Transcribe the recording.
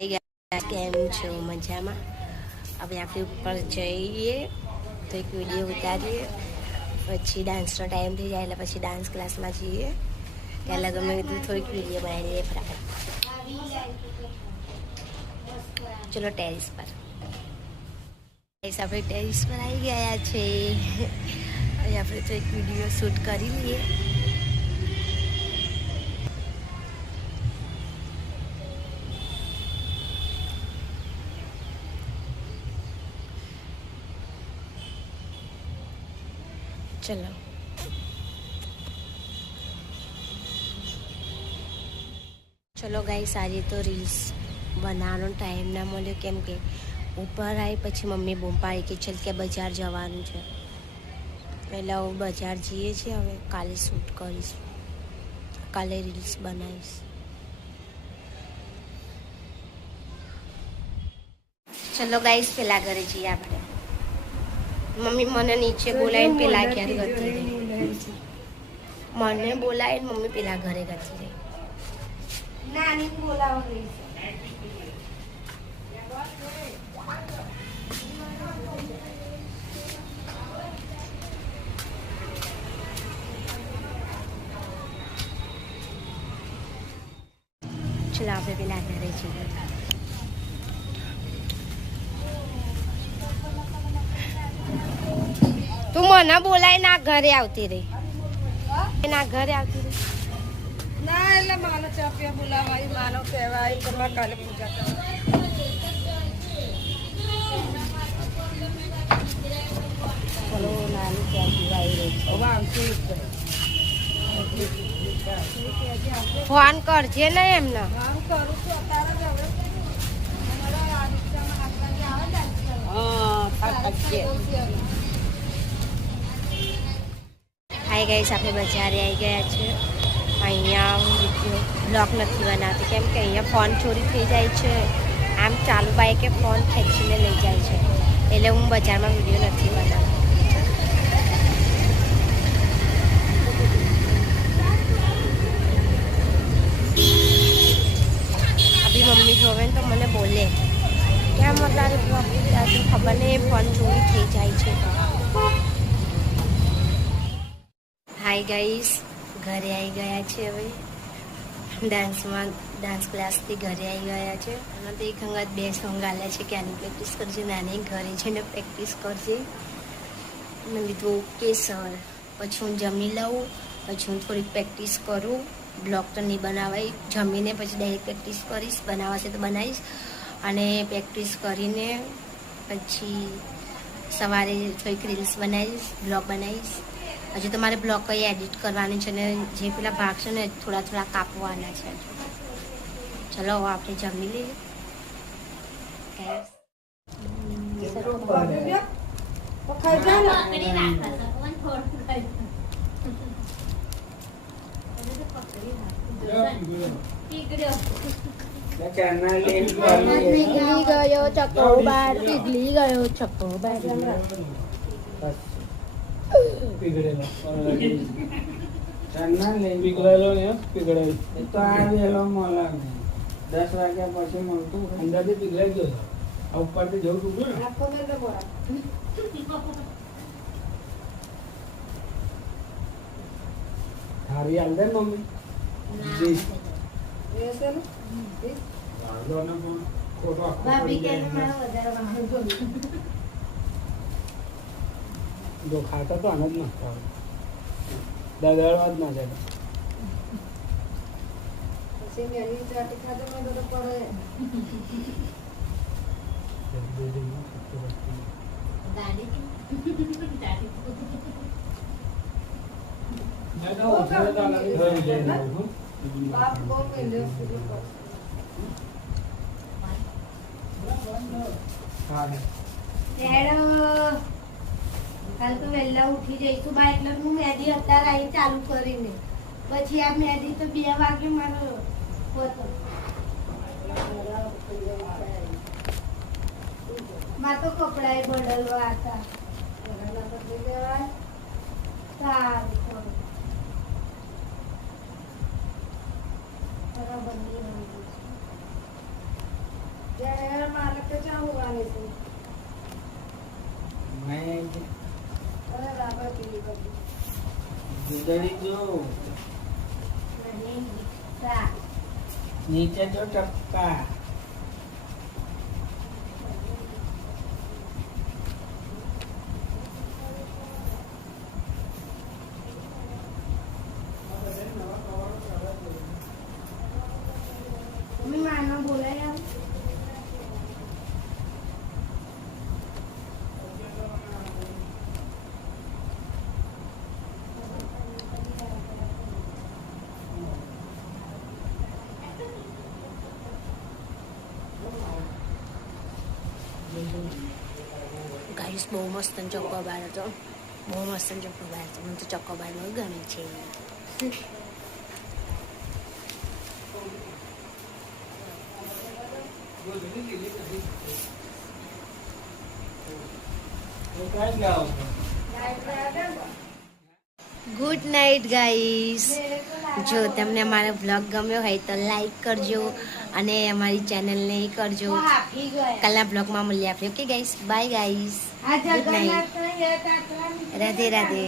કેમ છો મજામાં? હવે આપણે ઉપર જઈએ તો એક વિડીયો ઉતારીએ, પછી ડાન્સનો ટાઈમ થઈ જાય એટલે પછી ડાન્સ ક્લાસમાં જઈએ. ત્યાં લગન મેં કીધું થોડીક વિડીયો બનાવી લઈએ ફટાફટ. ચલો ટેરિસ પર. આપણે ટેરિસ પર આવી ગયા છે. હવે આપણે તો એક વિડીયો શૂટ કરી લઈએ. ચલો ચલો ગાઈસ, આજે તો રીલ્સ બનાવવાનો ટાઈમ ના મળ્યો, કેમ કે ઉપર આવી પછી મમ્મી બૂમ પાડી કે ચલ કે બજાર જવાનું છે. એટલે હું બજાર જઈએ છીએ. હવે કાલે શૂટ કરીશ, કાલે રીલ્સ બનાવીશ. ચલો ગાઈસ, પેલા ઘરે જઈએ આપણે. મમ્મી મને નીચે બોલાવીને પેલા ઘેર ગતી રહી. મને બોલાવીને મમ્મી પેલા ઘરે ગતી રહી. નાની બોલાવ રહી. ચલો આપણે પેલા ઘરે જઈએ. તું મને બોલાય ના ઘરે આવતી રહી. ના ઘરે આવતી રહી. ના એટલે માનો ચાપિયા બોલાવાય, માનો કહેવાય, કરવા કાલે પૂજા કરવા. ચલો નાની ત્યાં પીવાઈ રહી છે. હવે આવશે ફોન કરજે ને એમને. કામ કરું છું અત્યારે જ. હવે અમારા આ રિક્ષામાં હાથમાં આવે ને હાય ગાઈસ, આપણે બજારે આવી ગયા છે. અહીંયા હું બ્લોગ નથી બનાવતી, કેમ કે અહીંયા ફોન ચોરી થઈ જાય છે. આમ ચાલુ બાઈકે ફોન ખેંચીને લઈ જાય છે, એટલે હું બજારમાં વિડીયો નથી બનાવતી. અભી મમ્મી જોવે ને તો મને બોલે ક્યાં મતલબ બ્લોગ ખબર નહીં, ફોન ચોરી થઈ જાય છે. હાય ગાઈસ, ઘરે આવી ગયા છે. હવે ડાન્સ ક્લાસથી ઘરે આવી ગયા છે. અને તો એક અંગત બે સોંગ આલ્યા છે કે આની પ્રેક્ટિસ કરજે, નાની ઘરે જઈને પ્રેક્ટિસ કરજે. મેં કીધું ઓકે સર. પછી હું જમી લઉં, પછી હું થોડીક પ્રેક્ટિસ કરું. બ્લોગ તો નહીં બનાવાય, જમીને પછી ડાયરેક્ટ પ્રેક્ટિસ કરીશ. બનાવાશે તો બનાવીશ. અને પ્રેક્ટિસ કરીને પછી સવારે થોડીક રીલ્સ બનાવીશ, બ્લોગ બનાવીશ. હજુ તો મારે બ્લોગ કઈ એડિટ કરવાની છે ને જે પેલા ભાગ છે ને થોડા થોડા કાપવાના છે. ચલો આપણે જમી લઈએ. પીગળી ગયો ચકોબાર, પીગળી ગયો ચકોબાર. પીગળેલો ને પીગળેલો તો આ વેલો મળે 10 વાગ્યા પછી મળતું અંદાજે પીગળાઈ ગયો. આ ઉપરથી જવું ટૂંકું ને હારી આલ દે મમ્મી. જો ખાતા તો આનંદ ના ખાવ, દગાડવા જ ના જાય. પછી મેલી ચાટી ખાતો ને તો પડે. કાલ તો વહેલા ઉઠી જઈશું બા, એટલે હું મેદી અત્યારે આવી ચાલુ કરીને પછી આ મેદી તો 2 વાગે મારો હોતો. માં તો કપડા બદલવા હતા. સારું બરાબર. મેં ગુદડી જો નીચે જો ટપકા મમ્મી માનો બોલાય ગાઈસ બહુ મસ્ત ચોકોબાર હતો, બહુ મસ્ત ચોકોબાર હતો. મને તો ચોકોબાર બહુ ગમે છે. Good night guys. જો તમને અમારો બ્લોગ ગમ્યો હોય તો લાઈક કરજો અને અમારી ચેનલને કરજો. કાલના બ્લોગમાં મળીએ આપણે. Okay guys, bye guys, good night, Radhe Radhe.